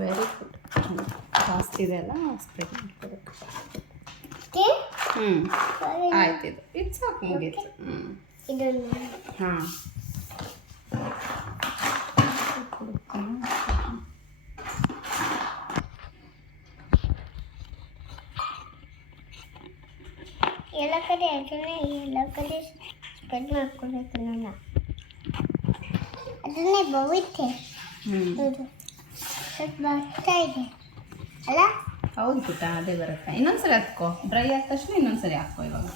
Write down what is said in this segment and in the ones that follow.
Very good. ಜಾಸ್ತಿ ಇದೆ ಅಲ್ಲ, ಸ್ಪ್ರೆಡ್ ಮಾಡ್ಕೋಬೇಕು. ಆಯ್ತು, ಇದು ಇಟ್ಸ್ ಸಾಕು, ಮುಗೀತು. ಹಾಂ, ಎಲ್ಲ ಕಡೆ ಸ್ಪ್ರೆಡ್ ಮಾಡ್ಕೊಬೇಕು. ನನ್ನ ಅದನ್ನೇ ಬರುತ್ತೆ. ಹೌದು, ಸ್ವಲ್ಪ ಬರ್ತಾ ಇದೆ ಅಲ್ಲ? ಹೌದು ಪುಟ್ಟ, ಅದೇ ಬರುತ್ತೆ. ಇನ್ನೊಂದ್ಸರಿ ಹಾಕೋ, ಡ್ರೈ ಆದ ತಕ್ಷಣ ಇನ್ನೊಂದ್ಸರಿ ಹಾಕೋ. ಇವಾಗ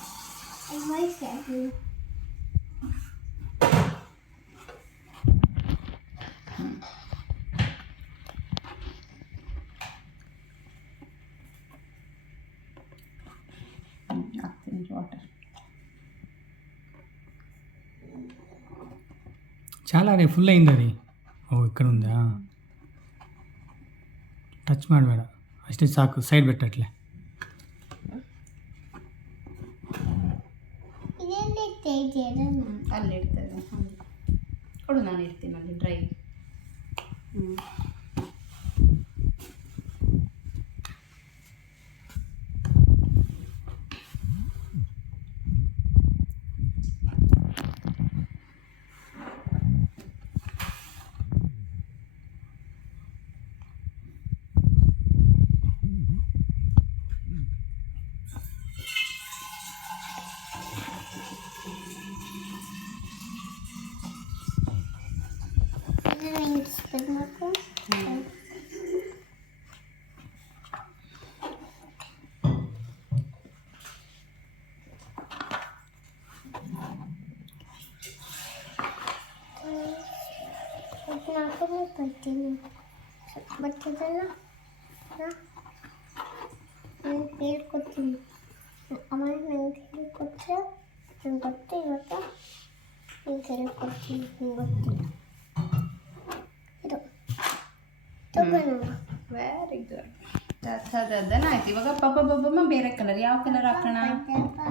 ಹಾಕ್ತೀನಿ ವಾಟರ್. చాలా రే ఫుల్ అయింది అది. ఓ ఇక్కడ ఉందా? టచ్ ಮಾಡಬೇಡ, ಅಷ್ಟೇ ಸಾಕು. ಸೈಡ್ ಬಿಟ್ಟಟ್ಲೆ ಅಲ್ಲಿ ಇಡ್ತೇವೆ. ಕೊಡು, ನಾನು ಇಡ್ತೀನಿ ಅಲ್ಲಿ ಡ್ರೈ. ಸ್ಪ್ರೆಡ್ ಮಾಡ್ಕೊ. ಬರ್ತೀನಿ ಬರ್ತದಲ್ಲ, ನಾನು ಹೇಳ್ಕೊಡ್ತೀನಿ. ಆಮೇಲೆ ನಂಗೆ ಹೇಳ್ಕೊಟ್ರೆ ನಂಗೆ ಗೊತ್ತು. ಇವತ್ತು ನಿಂಗೆ ಹೇಳ್ಕೊಡ್ತೀನಿ, ನಂಗೆ ಗೊತ್ತು. ಇದು ತಗೋಣ. Very good. ಆಯ್ತು. ಇವಾಗ ಬಬ್ಬಮ್ಮ ಬೇರೆ ಕಲರ್. ಯಾವ ಕಲರ್ ಹಾಕೋಣ?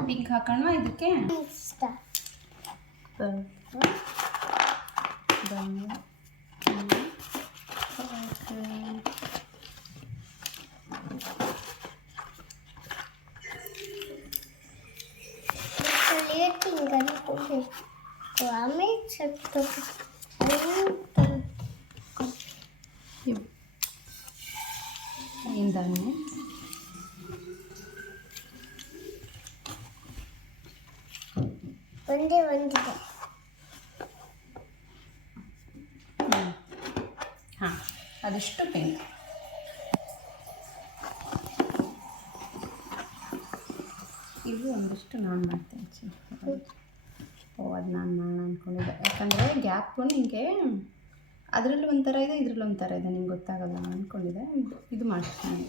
ಪಿಂಕ್ ಹಾಕೋಣ ಇದಕ್ಕೆ. ಇಷ್ಟ ಆಮೇಲೆ ಸ್ವಲ್ಪ ಇಂದಾನೆ ಒಂದಿದೆ. ಹಾಂ, ಅದಷ್ಟು ಪಿಂಕ್. ಇದು ಒಂದಿಷ್ಟು ನಾನು ಮಾಡ್ತೀನಿ. ಅದು ನಾನು ಮಾಡೋಣ ಅಂದ್ಕೊಂಡಿದ್ದೆ. ಯಾಕಂದರೆ ಗ್ಯಾಪು ನಿನಗೆ ಅದರಲ್ಲಿ ಒಂಥರ ಇದೆ, ಇದರಲ್ಲಿ ಒಂಥರ ಇದೆ, ನಿಂಗೆ ಗೊತ್ತಾಗಲ್ಲ ಅಂದ್ಕೊಂಡಿದ್ದೆ. ಇದು ಮಾಡ್ತೀನಿ.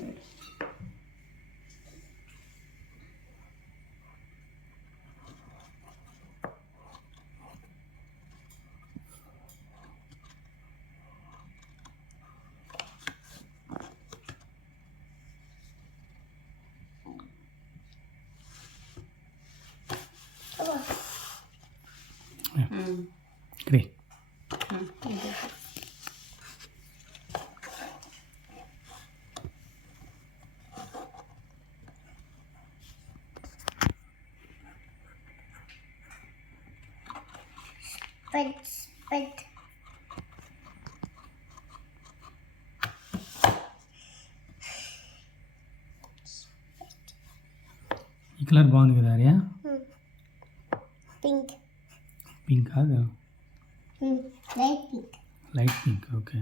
ಗ್ರೇ. ಸ್ಪ್ರೆಡ್ ఈ కలర్ బాగుంది కదా ఆర్య? పింక్. పింక్ కాదు, light pink. Light pink. Okay.